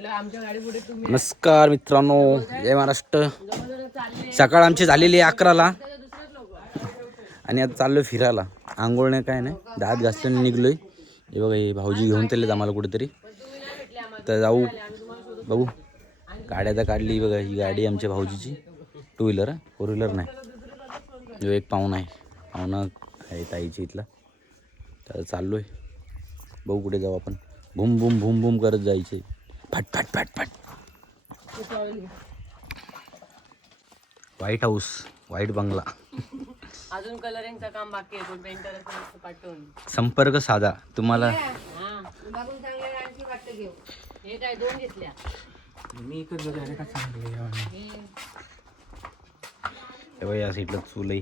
नमस्कार मित्रांनो, जय महाराष्ट्र. सकाळ आमची झालेली आहे 11ला आणि आता चाललोय फिरायला. आंघोळ नाही काय नाही, दात घासल्याने निघलोय. हे बघा, हे भाऊजी घेऊन चाललेत आम्हाला कुठेतरी. तर जाऊ बघू. गाड्या तर काढली बघा. ही गाडी आमच्या भाऊजीची, 2 व्हीलर, 4 व्हीलर नाही. जो एक पाहुणा आहे ताईची इथला. तर चाललोय, बघू कुठे जाऊ आपण. भूम भूम भूम भूम करत जायचे. फट फट फट फट. व्हाईट हाऊस, व्हाईट बंगला. अजून कलरिंगचं काम बाकी आहे, पण पेंटरचं पाठवून. संपर्क साधा तुम्हाला. बघून चांगल्या आणखी वाटतं घेऊ. हे काय 2 घेतल्या मी इकडे बघायला का चांगले. हे या साईडला चुलई,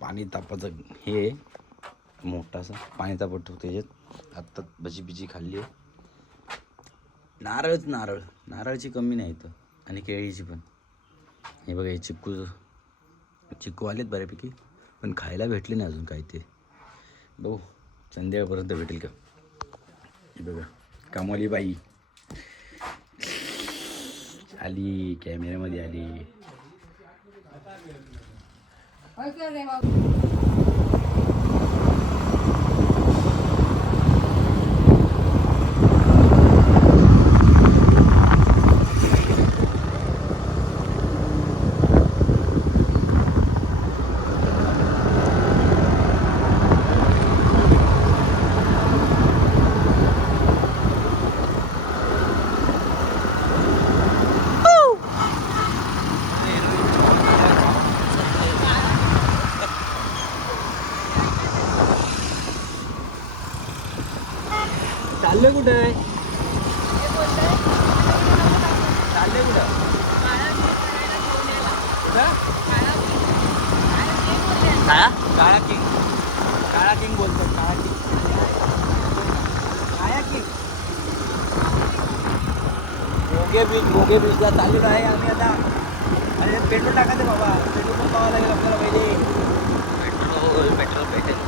पाणी तापाचं हे मोठासा पाणी तापत ठेवतो त्याच्यात. आत्ता भजी बिजी खाल्ली आहे. नारळची कमी नाही इथं, आणि केळीची पण. हे बघा, हे चिक्कू आलेत बऱ्यापैकी, पण खायला भेटले नाही अजून काय ते. बघू संध्याकाळपर्यंत भेटेल का. हे बघा, कामवाली बाई आली, कॅमेऱ्यामध्ये आली. चालले कुठे आहे? चालले कुठं? काळा किंग बोलतो. मोगे बीचला चाललेलो आहे आम्ही आता. अरे पेट्रोल टाकायचं बाबा, पेट्रोल पण पाहावं लागेल आपल्याला पहिले. पेट्रोल भेटेल.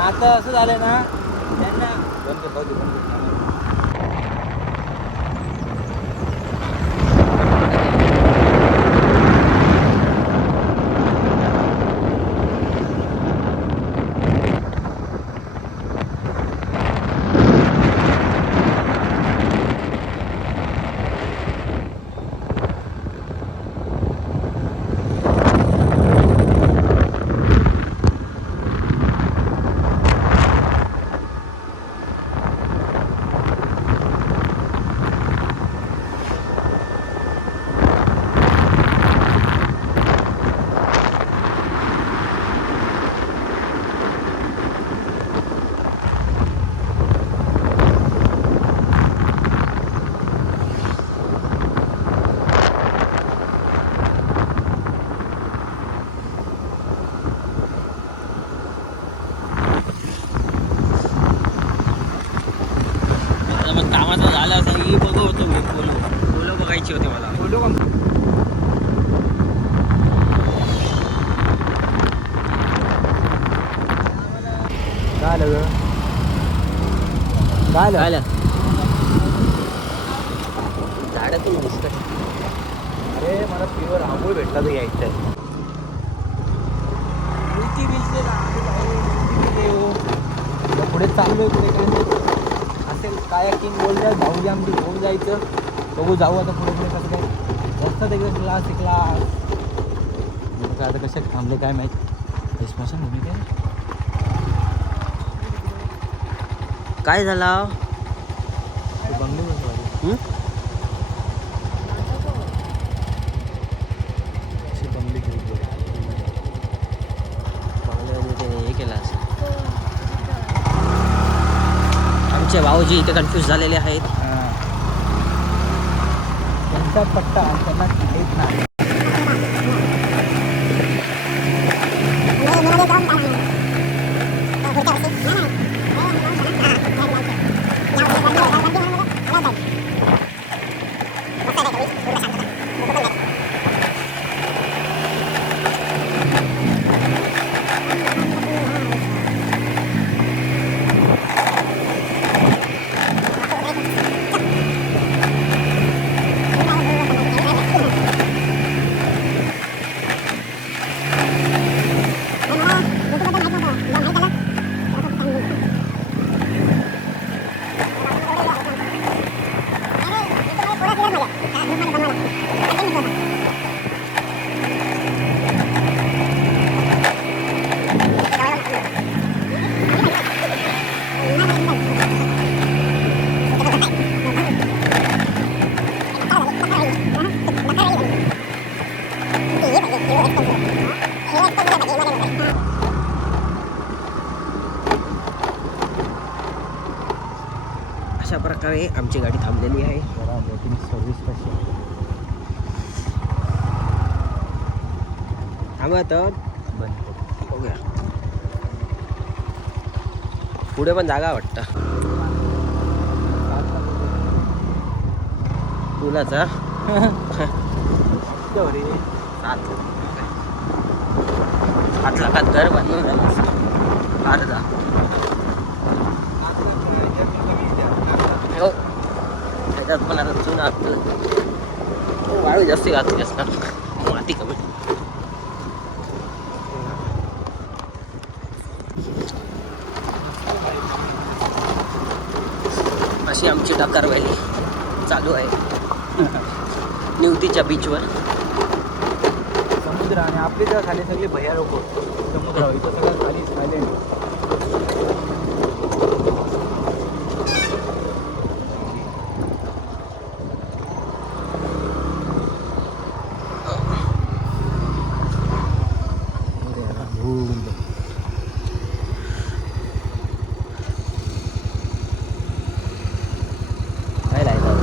आता असं झालं ना, त्यांना बंद. कामाचं झालं असं ही बघू होतो. बोलो बघायची होती मला. बोलो काय झालं झाडातून दिसत. अरे मला प्युअर आंघोळ भेटला तर यायचं आहे. पुढे चाललोय, पुढे काय असेल काय किंग बोलतात भाऊजी आमची घेऊन जायचं. बघू जाऊ आता पुढे कसं काय. रस्त्यात एकदा क्लास आता कशा थांबले काय माहीत. स्मशान भूमी काय झाला बंगली हे केलं असं. आमचे भाऊजी इथे कन्फ्यूज झालेले आहेत. त्यांचा पट्टा त्यांना माहीत नाही. अशा प्रकारे आमची गाडी थांबलेली आहे. बोटिंग सर्व्हिस कशी आहे? थांबा तर बंद. बघूया. पुढे पण जागा वाटतं पुलाचा. 7 लाखात घर बांधून झालं असतं अर्धा. हो त्याच्यात पण आता चुना वाळू जास्त घातली असतात माती कमी. अशी आमची डाकार व्हॅली चालू आहे निवतीच्या बीचवर. समुद्र आणि आपले जर खाली सगळे भैया लोक समुद्र इथं सगळं खाली सायलेंट. काय लायला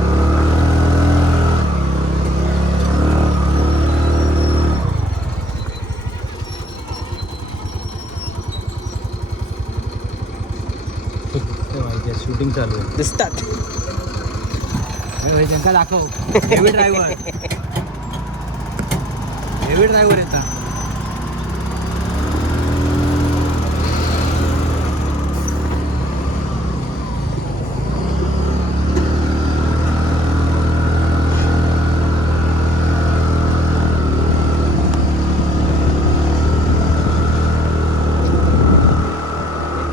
शूटिंग चालू आहे. दिसतात. त्यांना दाखव. हेवी ड्रायव्हर येतात.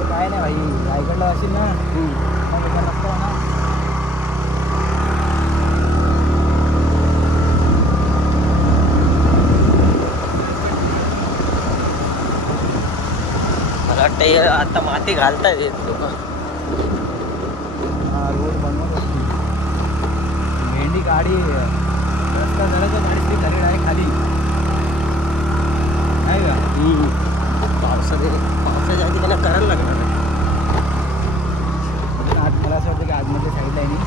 काय नाही भाई, रायगडला असेल ना मग एका नसतो ना. मला वाटतं आता माती घालताय लोक. हा रोड बनवत असते. भेंडी गाडी रस्ता जरा गाडी घरी आहे खाली आहे का? पावसाच्या आधी त्यांना करायला लागणार आहे. आज मला असं वाटतं की आतमधल्या साईडला आहे नाही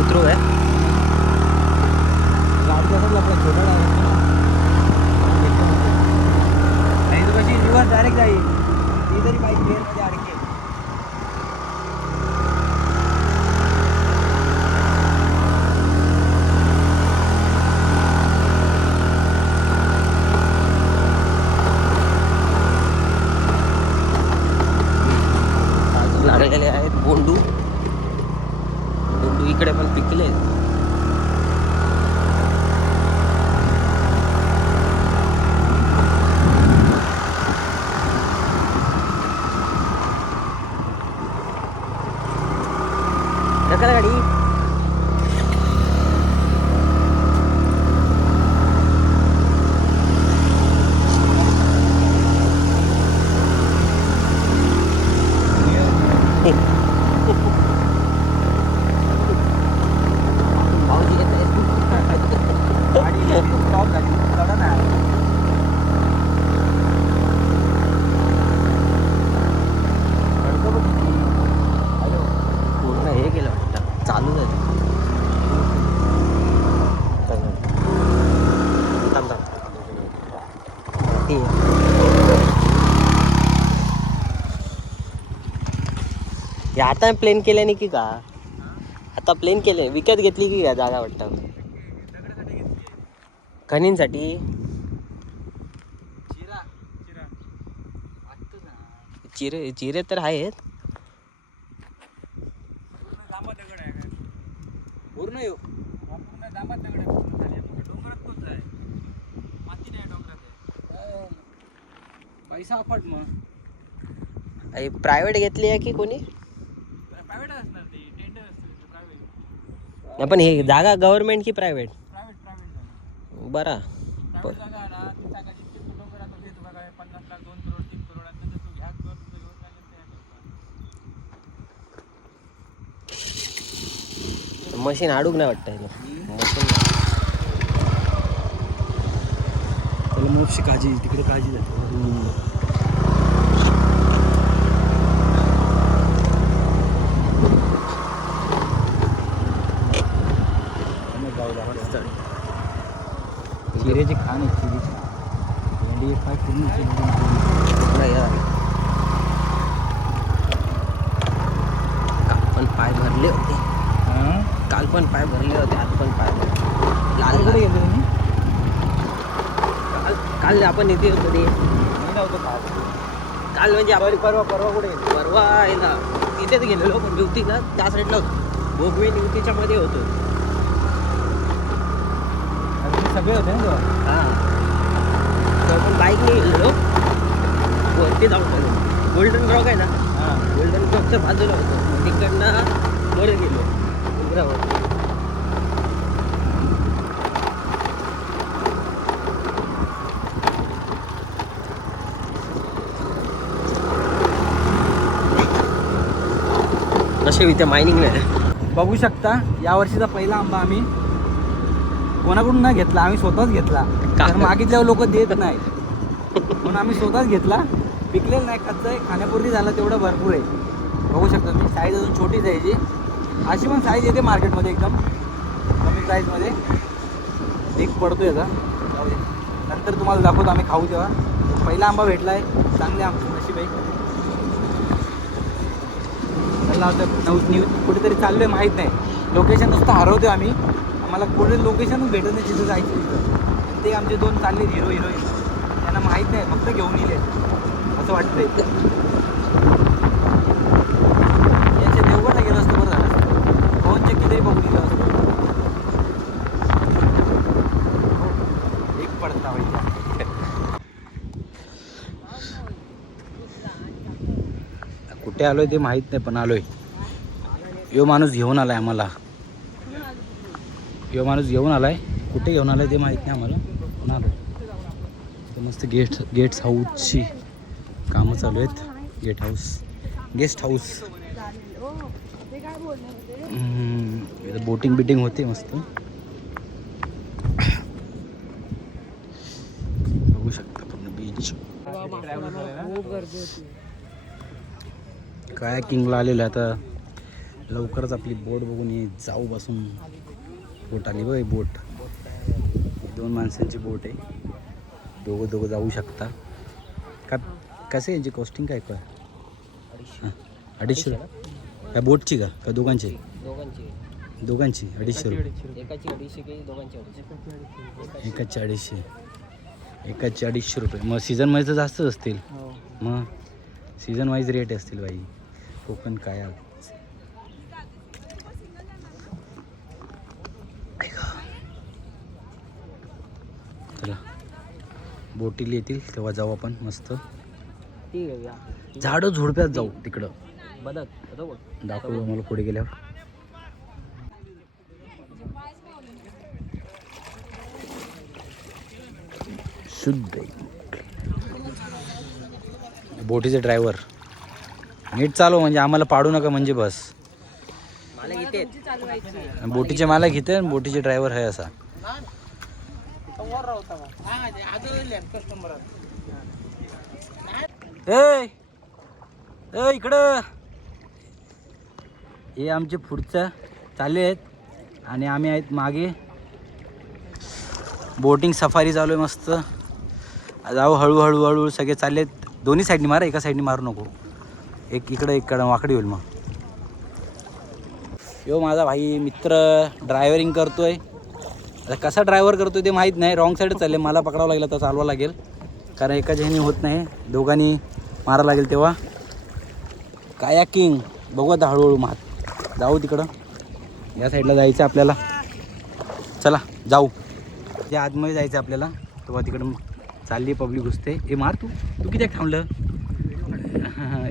उतरू आहे. गाडी कसं आपला छोटा ड्रायव्हर नाही तर कशी रिवर्स डायरेक्ट जाईल. ती तरी बाईक प्लेअरमध्ये अडकेल. लागलेले आहेत बोंडू. बोंडू इकडे पण पिकले. गाडी भाऊजी येत गाडी स्टॉप झाली चढा ना. पूर्ण हे केलं वाटतं चालू झालं. हे आता प्लेन केल्याने की का आता प्लेन केले विकत घेतली की काय जागा वाटतं खनींसाठी. चिरे चिरे तर आहेत. पूर्ण येऊ पूर्ण जांबात दगड आहे. पूर्ण खाली डोंगरात तोच आहे. माती नाही डोंगरात आहे. पैसा अफाट मग. प्रायव्हेट घेतली आहे की कोणी. प्रायव्हेट असणार ते टेंडर असतं प्रायव्हेट. नाही पण हे जागा गव्हर्नमेंट की प्रायव्हेट. प्रायव्हेट बरा प्रायव्हेट जागा ना ती सांगायची की तू डोंगरात होते तुला काय 50 लाख 2 करोड 3 करोड आणि नंतर तू घ्या कर तुझं घेऊन लागेल ते मशीन अडूक नाही वाटतं मशीन खूपशी काळजी तिकडे काळजी जाते. चिरेची खाण आहे चिरीची भेंडी एक पाय पूर्ण कुठला यार काल पण पाय भरले होते. काल पण पाय भरले होते, आज पण पाय भरले. लाल कुठे गेले तुम्ही? काल आपण इथे होतो रे. काल म्हणजे आपण परवा कुठे गेले? परवा आहे ना तिथेच गेलेलो, पण युवती ना त्या साईडला होतो. भोगवे युवतीच्या मध्ये होतो. सगळे होते ना तेव्हा? हां आपण बाईकने गेलेलो, वरती जाऊन गेलो. गोल्डन रॉक आहे ना, गोल्डन रॉकच्या बाजूला होतो. तिकडनं वर गेलो डोंगरावर. नशे इथे मायनिंग नाही. बघू शकता या वर्षीचा पहिला आंबा आम्ही कोणाकडून नाही घेतला, आम्ही स्वतःच घेतला. कारण मागितल्यावर लोक देत नाही, म्हणून आम्ही स्वतःच घेतला. पिकलेलं नाही, कच्चं आहे, खाण्यापुरती झाला तेवढं भरपूर आहे. बघू शकता तुम्ही, साईज अजून छोटीच आहे याची. अशी पण साईज येते मार्केटमध्ये एकदम कमी प्राईजमध्ये. एक पडतो याचा, नंतर तुम्हाला दाखवतो आम्ही खाऊ तेव्हा. पहिला आंबा भेटला आहे, चांगले आमचं नशीब आहे. त्याला कुठेतरी चाललोय माहीत नाही, लोकेशन नुसतं हरवतोय आम्ही. आम्हाला कुठे लोकेशनच भेटत नाही तिथं जायचं तिथं. ते आमचे दोन चालले हिरो हिरोईन, त्यांना माहीत नाही, फक्त घेऊन येईल असं वाटतंय. याच्या देवगडला गेलं असतं बरं झालं असतं, पवन चक्की तरी बघून गेलं असतं. एक पडता व्हायचा. कुठे आलोय ते माहीत नाही, पण आलोय. यो माणूस घेऊन आलाय आम्हाला. यो माणूस घेऊन आलाय, कुठे घेऊन आलाय ते माहीत नाही आम्हाला, पण आलो. तर मस्त गेस्ट हाऊसची कामं चालू आहेत. गेस्ट हाऊस बोटिंग बिटिंग होते मस्त. बघू शकता पूर्ण बीच. काय किंगला आलेलं आहे आता. लवकरच आपली बोट बघून जाऊ बसून. बोट आली बघ, बोट 2 माणसांची बोट आहे. दोघं जाऊ शकता. का कसं यांची कॉस्टिंग काय काय? 250 काय बोटची का दोघांची? दोघांची 250 रुपये. एकाची 250 की दोघांची 250? एकाची 250. एकाची 250 रुपये. मग सीझन मध्ये तर जास्तच असतील. मग सीझन वाईज रेट असतील बाई. कोकण काय चला, बोटीला येतील तेव्हा जाऊ आपण मस्त. ठीक आहे. झाडं झुडप्यात जाऊ तिकडं. बदक दाखवू मला पुढे गेल्यावर. शुद्ध बोटीचे ड्रायव्हर नीट चालव, म्हणजे आम्हाला पाडू नका म्हणजे बस. मला इथे बोटीचे मालक घेते, बोटीचे ड्रायव्हर आहे असा. इकडं हे आमचे पुढचं चालले आहेत आणि आम्ही आहेत मागे. बोटिंग सफारी चालू आहे मस्त. जाऊ हळूहळू सगळे चाललेत. दोन्ही साईडनी मारा, एका साईडनी मारू नको. एक इकडं वाकडी होईल मग. यो माझा भाई मित्र ड्रायव्हरिंग करतोय. आता कसा ड्रायव्हर करतोय ते माहीत नाही. रॉंग साईड चालले, मला पकडावं लागेल तर चालवावं लागेल, कारण एका ह्यानी होत नाही, दोघांनी मारा लागेल तेव्हा. कायाकिंग बघू आता हळूहळू जाऊ तिकडं. या साईडला जायचं आपल्याला. चला जाऊ. त्या आतमध्ये जायचं आपल्याला, तेव्हा तिकडं चालली पब्लिक घुसते. हे मार तू किती थांबलं?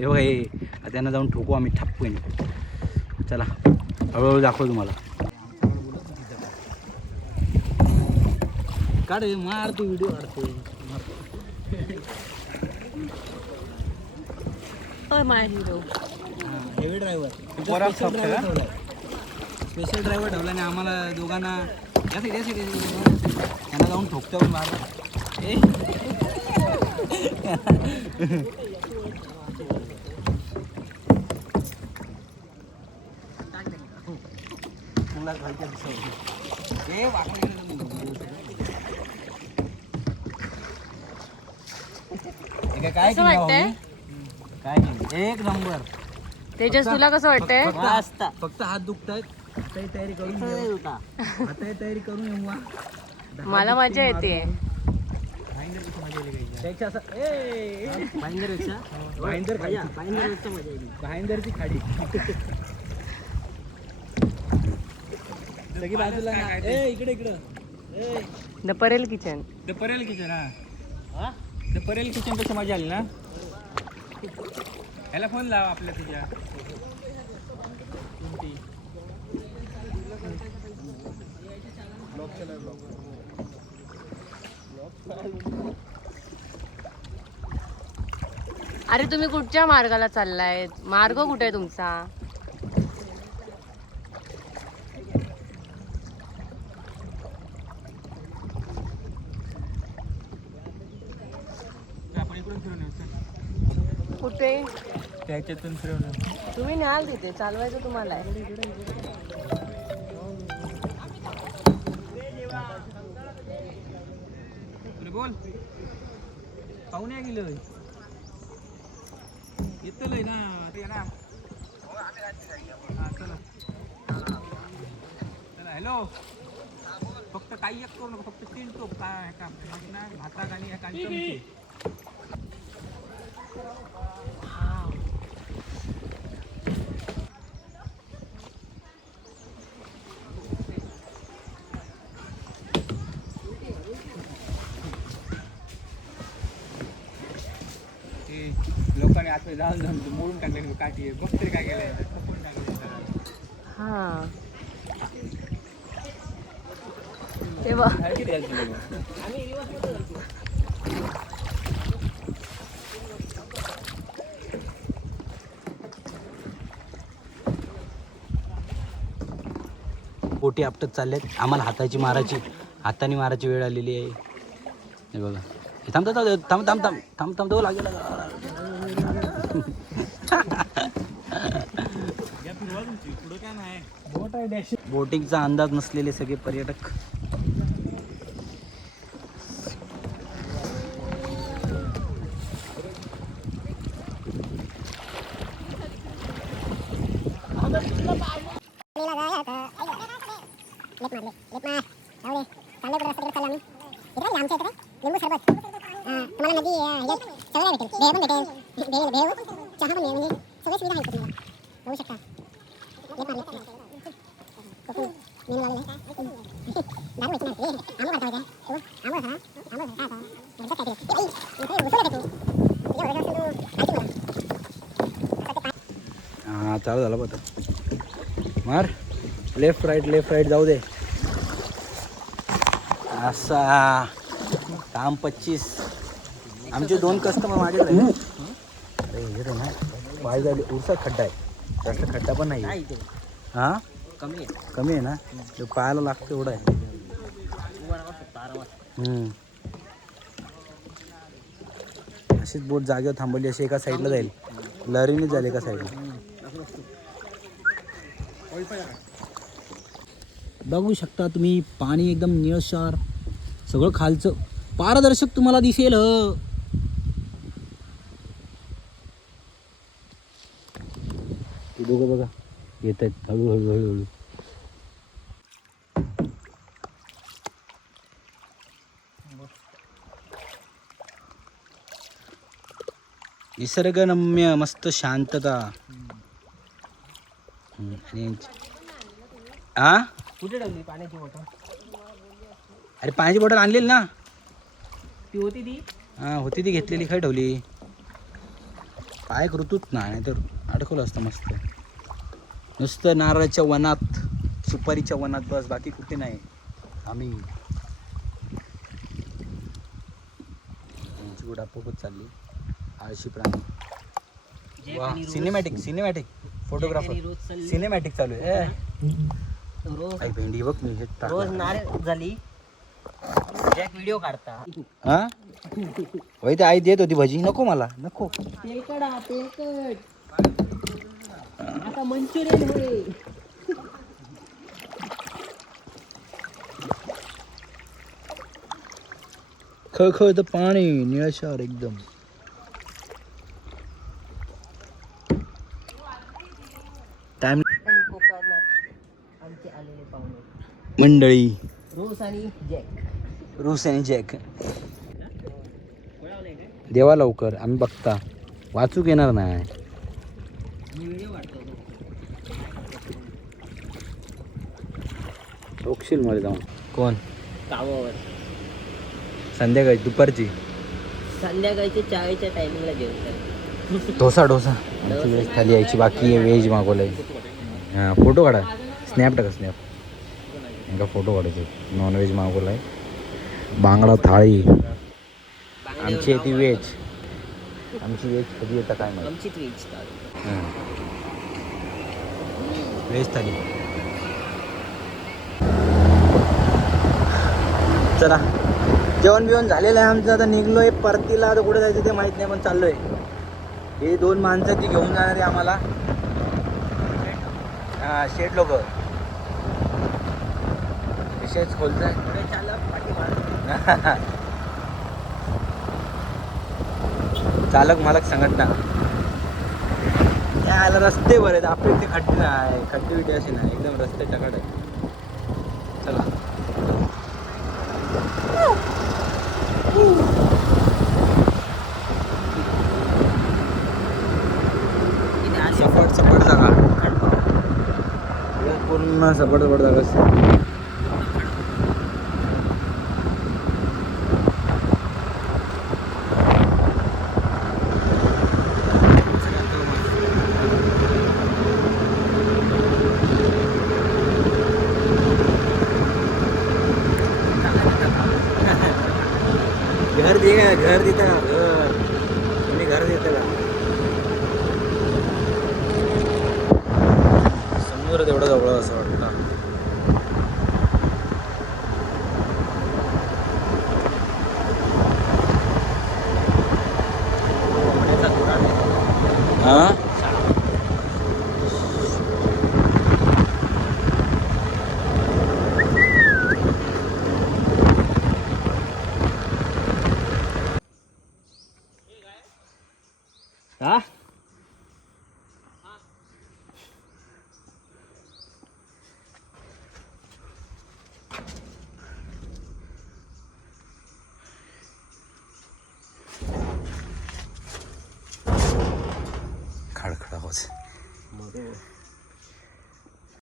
हे त्यांना जाऊन ठोकू आम्ही ठप्पून. चला हळूहळू दाखव तुम्हाला. काढ मार, तू व्हिडिओ काढतोय. हेवी ड्रायव्हर स्पेशल ड्रायव्हर ठेवला आणि आम्हाला दोघांना त्यांना जाऊन ठोकतो पण मार. काय कसं वाटतंय काय नाही एक नंबर. तेजस तुला कसं वाटतंय फक्त हात दुखतायत. आताही तयारी करून येऊ. आताही तयारी करून येऊ हा. मला मजा येते भाईंदरची खाडी सगळी बाजूला इकडे इकडं the Parel kitchen. Parel kitchen हा परेल किचन पेक्षा मजा आली ना. ह्याला फोन लाव आपल्या तुझ्या. अरे तुम्ही कुठच्या मार्गाला चाललाय? मार्ग कुठे आहे तुमचा? आपण इकडून फिरून येऊ. कुठे? त्याच्यातून फिरवलं. तुम्ही न्याल तिथे, चालवायचं तुम्हाला आहे. बोल पाहून या गेलो येतो ना ते ना. चला हॅलो. फक्त काही एक करू नको. फक्त 3 टोप काय भातात आणि चमचे. लोकांनी आता जाऊन जाऊन मोडून टाकले काठी. बघ तरी काय केलंय. हा तेव्हा बोटी आपटत चालल्यात. आम्हाला हाताने मारायची वेळ आलेली आहे. हे बघा. थांब थांब थांब थांब थांब थांब तो लागेल. बोटिंगचा अंदाज नसलेले सगळे पर्यटक. तुम्हाला नदी सगळं भेटेल. भेळ पण भेटेल. भेळ चहा पण म्हणजे सगळे सुविधा आहेत तुम्हाला. बघू शकता. हा चालू झाला बघा. मार लेफ्ट राईट जाऊ दे. असा काम 25. आमचे 2 कस्टमर मागे अरे हे ना पाय झाले. उरसा खड्डा आहे. जास्त खड्डा पण नाही. हा कमी आहे ना. तो पायाला लागतो एवढा आहे. अशीच बोट जागेवर थांबवली. अशी एका साईडला जाईल. लहरीने जाईल एका साईडला. बघू शकता तुम्ही पाणी एकदम निळशार. सगळं खालचं पारदर्शक तुम्हाला दिसेल. ते दोघं बघा येत आहेत हळूहळू. निसर्गरम्य मस्त शांतता. आ कुठे ठेवली पाण्याची बॉटल? अरे पाण्याची बॉटल आणलेली ना. ती होती ती. हा होती ती घेतलेली. काय ठेवली? पाय ऋतूच नाही तर अडकवलं असतं मस्त. नुसतं नारळाच्या वनात, सुपारीच्या वनात, बस बाकी कुठे नाही. आम्ही गुड आपोआपच चालली. आळशी प्राणी. वा सिनेमॅटिक फोटोग्राफर. सिनेमॅटिक चालू आहे. रोज भेंडी बघ मी रोज नारळ झाली. जॅक व्हिडिओ काढता हा होय ते आई देत होती भजी नको मला नको तेलकडा तेलकट आता मंचुरियन होय खळखळतं पाणी निळशार एकदम टाइम आणि कोकणात आमचे आलेले पाहुणे मंडळी रोस आणि जॅक रूस आणि जॅक देवा लवकर आम्ही बघता वाचूक येणार नाही मी व्हिडिओ काढतो बघशील मला जाऊन कोण कामावर संध्याकाळी दुपारची संध्याकाळच्या चाळीच्या टायमिंगला जेवतात डोसा आमची वेज थाली यायची बाकी आहे व्हेज मागवलंय हां फोटो काढा स्नॅप टाका स्नॅप एका फोटो काढायचे नॉनव्हेज मागवलाय बांगडा थाळी आमची आहे ती व्हेज आमची व्हेज कधी येतं काय माहिती आमची ट्वीट व्हेज थाली चला जेवण बिवण झालेलं आहे आमचं आता निघलोय परतीला आता कुठे जायचं ते माहीत नाही पण चाललोय हे 2 माणसं ती घेऊन जाणार आहे आम्हाला हां शेट लोक विशेष खोलचा आहे चालक मालक संघटना यायला रस्ते बरे आहेत आपल्या इथे खड्डे नाही खड्डे बिड्डे असे नाही एकदम रस्ते टकाट आहे चला सपाट जागा पूर्ण सपाट जागा असते घर देतं का घर तुम्ही घर देतं का समोर तेवढं जवळ असं वाटतं